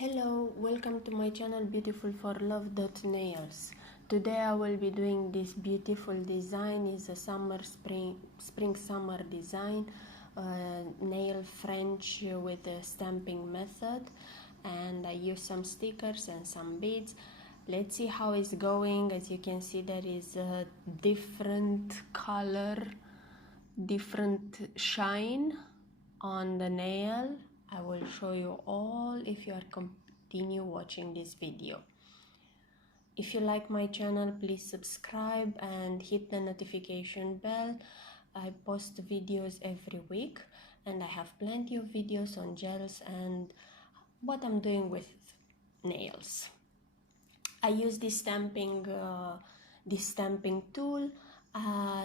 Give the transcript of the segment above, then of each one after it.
Hello, welcome to my channel Beautiful for Love Nails. Today I will be doing this beautiful design. Is a spring summer design, nail French with a stamping method, and I use some stickers and some beads. Let's see how it's going. As you can see, there is a different color, different shine on the nail. I will show you all if you are continue watching this video. If you like my channel, please subscribe and hit the notification bell. I post videos every week and I have plenty of videos on gels and what I'm doing with nails. I use this stamping tool,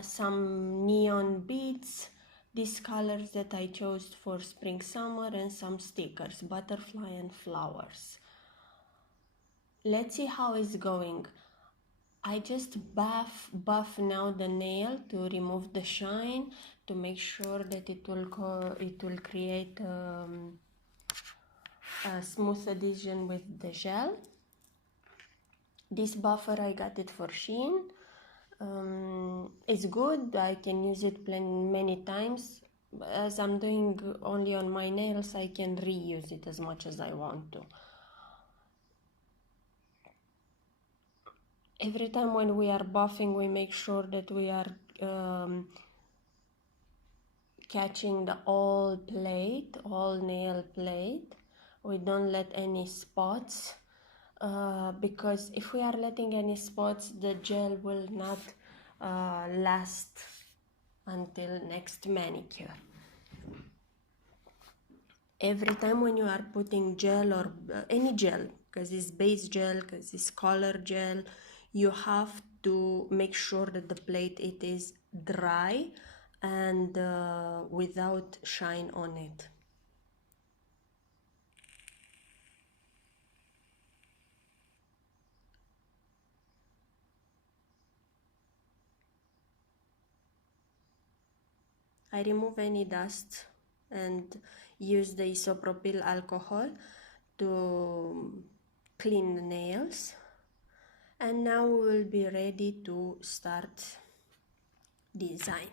some neon beads, these colors that I chose for spring summer, and some stickers, butterfly and flowers. Let's see how it's going. I just buff now the nail to remove the shine, to make sure that it will create a smooth adhesion with the gel. This buffer I got it for Shein. It's good. I can use it many times. As I'm doing only on my nails, I can reuse it as much as I want to. Every time when we are buffing, we make sure that we are catching the all nail plate. We don't let any spots, because if we are letting any spots, the gel will not last until next manicure. Every time when you are putting gel or any gel, because it's base gel, because it's color gel, you have to make sure that the plate it is dry and without shine on it. I remove any dust and use the isopropyl alcohol to clean the nails. And now we will be ready to start design.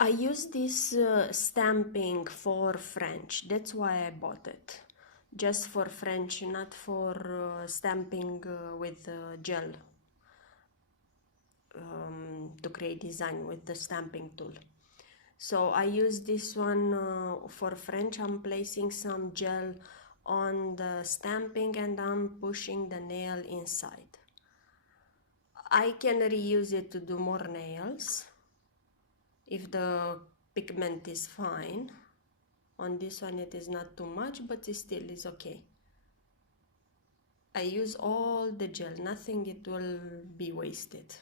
I use this stamping for French, that's why I bought it. Just for French, not for stamping with gel, to create design with the stamping tool. So I use this one for French. I'm placing some gel on the stamping and I'm pushing the nail inside. I can reuse it to do more nails if the pigment is fine. On this one it is not too much, but it still is okay. I use all the gel, nothing it will be wasted.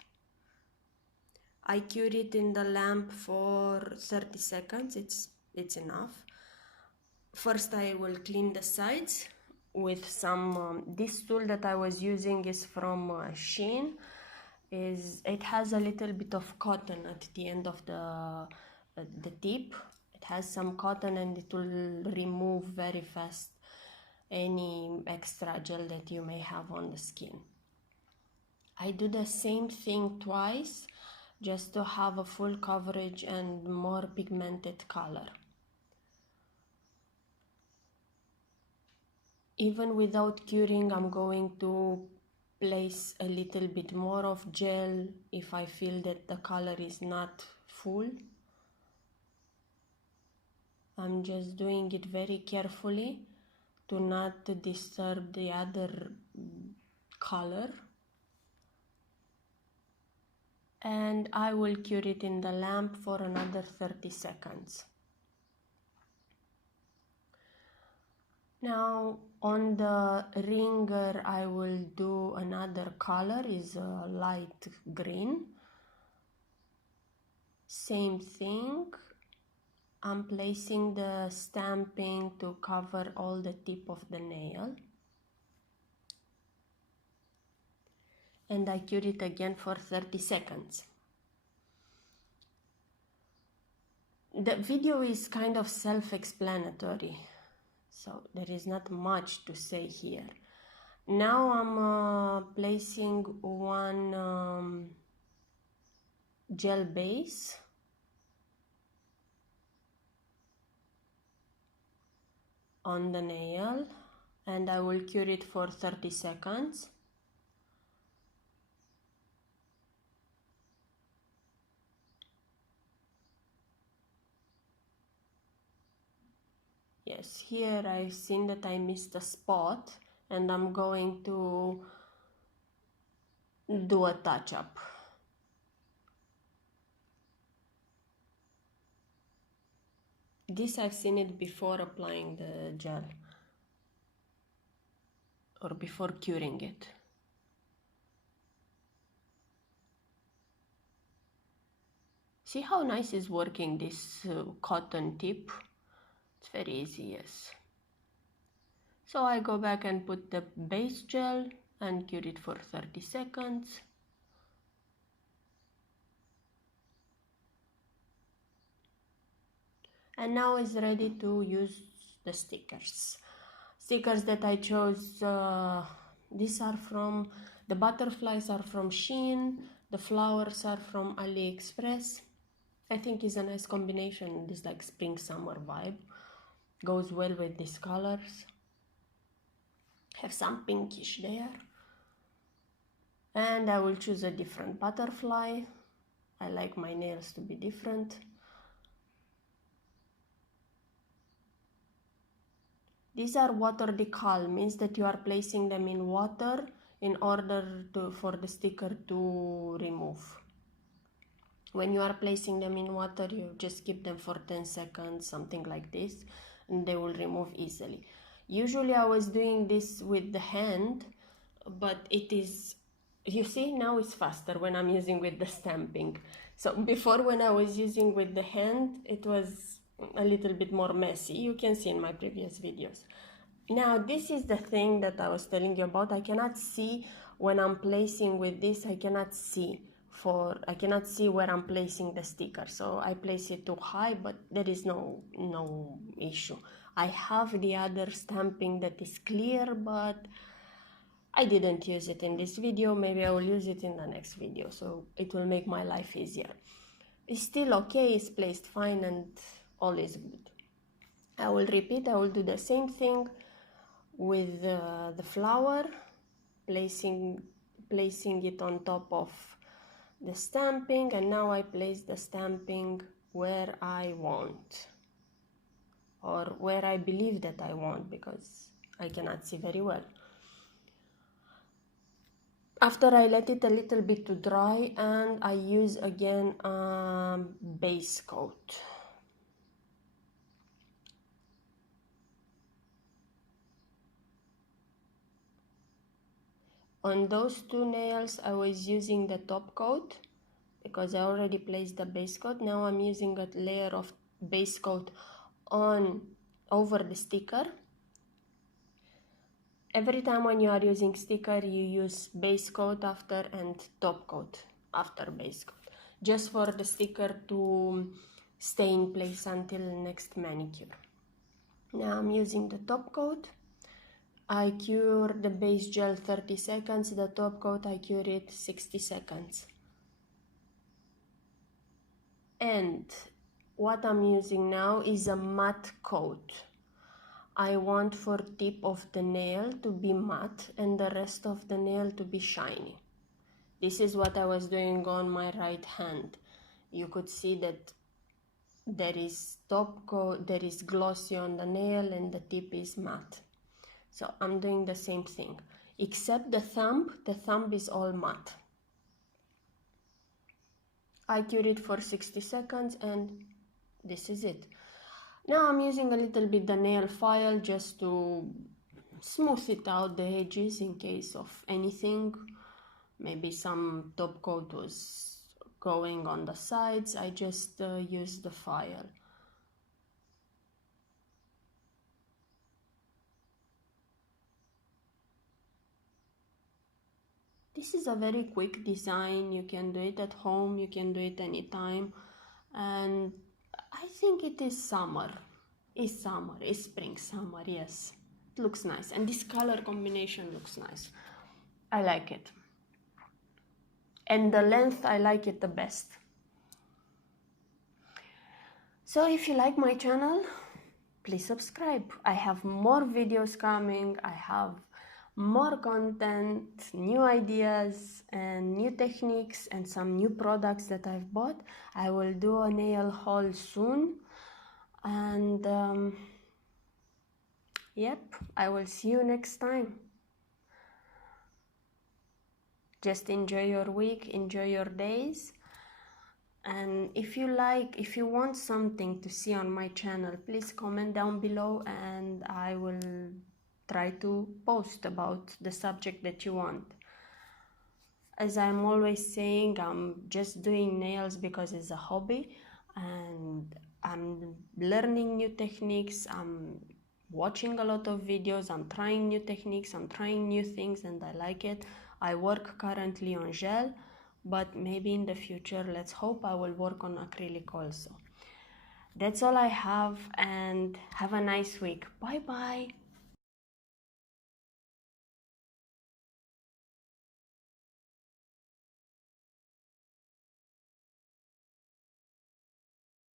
I cure it in the lamp for 30 seconds, it's enough. First I will clean the sides with some, this tool that I was using is from Shein. It has a little bit of cotton at the end of the tip. It has some cotton and it will remove very fast any extra gel that you may have on the skin. I do the same thing twice, just to have a full coverage and more pigmented color. Even without curing, I'm going to place a little bit more of gel if I feel that the color is not full. I'm just doing it very carefully to not disturb the other color. And I will cure it in the lamp for another 30 seconds. Now on the ringer I will do another color, is a light green. Same thing, I'm placing the stamping to cover all the tip of the nail. And I cure it again for 30 seconds. The video is kind of self-explanatory, so there is not much to say here. Now I'm placing one gel base on the nail, and I will cure it for 30 seconds. Yes, here I've seen that I missed a spot, and I'm going to do a touch-up. This I've seen it before applying the gel, or before curing it. See how nice is working this cotton tip? It's very easy, yes. So I go back and put the base gel and cure it for 30 seconds. And now it's ready to use the stickers. Stickers that I chose, these are from, the butterflies are from Shein, the flowers are from AliExpress. I think it's a nice combination, this like spring summer vibe. Goes well with these colors. Have some pinkish there. And I will choose a different butterfly. I like my nails to be different. These are water decal, means that you are placing them in water in order for the sticker to remove. When you are placing them in water, you just keep them for 10 seconds, something like this, and they will remove easily. Usually I was doing this with the hand, but it is, you see, now it's faster when I'm using with the stamping. So before, when I was using with the hand, it was a little bit more messy. You can see in my previous videos. Now this is the thing that I was telling you about. I cannot see when I'm placing with this. I cannot see where I'm placing the sticker, so I place it too high, but there is no issue. I have the other stamping that is clear, but I didn't use it in this video. Maybe I will use it in the next video, so it will make my life easier. It's still okay, it's placed fine, and all is good. I will repeat, I will do the same thing with the flower, placing it on top of the stamping, and now I place the stamping where I want, or where I believe that I want, because I cannot see very well. After I let it a little bit to dry, and I use again base coat. On those two nails I was using the top coat because I already placed the base coat. Now I'm using a layer of base coat over the sticker. Every time when you are using sticker, you use base coat after and top coat after base coat, just for the sticker to stay in place until next manicure. Now I'm using the top coat. I cure the base gel 30 seconds, the top coat I cure it 60 seconds. And what I'm using now is a matte coat. I want for tip of the nail to be matte and the rest of the nail to be shiny. This is what I was doing on my right hand. You could see that there is top coat, there is glossy on the nail, and the tip is matte. So I'm doing the same thing, except the thumb is all matte. I cure it for 60 seconds and this is it. Now I'm using a little bit the nail file just to smooth it out, the edges, in case of anything. Maybe some top coat was going on the sides. I just use the file. This is a very quick design. You can do it at home, you can do it anytime, and I think it is summer. It's summer, it's spring, summer, yes. It looks nice. And this color combination looks nice. I like it. And the length, I like it the best. So if you like my channel, please subscribe. I have more videos coming. I have more content, new ideas and new techniques and some new products that I've bought. I will do a nail haul soon. And yep, I will see you next time. Just enjoy your week, enjoy your days. And if you want something to see on my channel, please comment down below and I will try to post about the subject that you want. As I'm always saying, I'm just doing nails because it's a hobby and I'm learning new techniques, I'm watching a lot of videos, I'm trying new techniques, I'm trying new things and I like it. I work currently on gel, but maybe in the future, let's hope, I will work on acrylic also. That's all I have, and have a nice week. Bye bye.